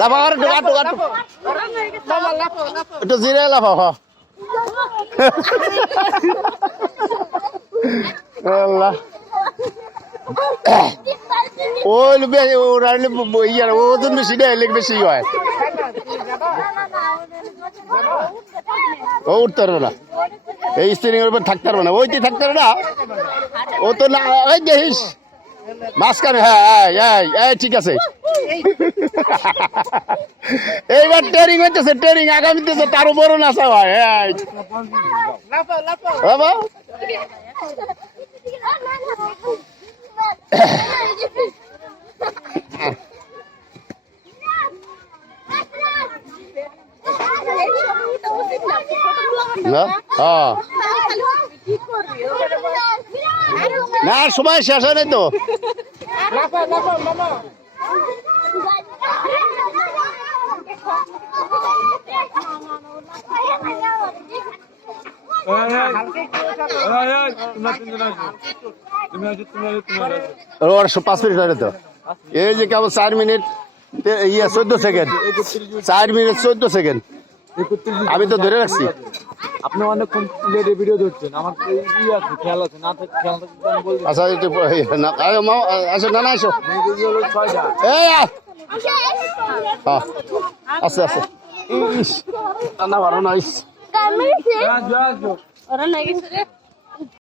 লাফাও আর একটু একটু জিরে লাফাও হ আল্লাহ ওই ইয়ার ওজন বেশি না এলেক বেশি হয় ও উঠতে পারবে না এই স্টিয়ারিং এর উপর থাকতে পারবে না ওইটি থাকতে পারবে না ও তো না ওই দেখিস মাঝখানে হ্যাঁ ঠিক আছে এইবার ট্রেনিং হইতেছে ট্রেনিং আগামীতে তো তারও বড় নাচা হয় বাবা না সময় শেষ হয় নাই তো ওর 5 মিনিট হয় তো এই যে কেবল 4 মিনিট 14 সেকেন্ড 4 মিনিট 14 সেকেন্ড আমি তো ধরে রাখছি আপনি অনেকক্ষণ লেটে ভিডিও ধরছেন আমার আছে খেয়াল আছে না খেয়াল বলছি আচ্ছা একটু আসো না আসো আচ্ছা আচ্ছা না ভালো নাইস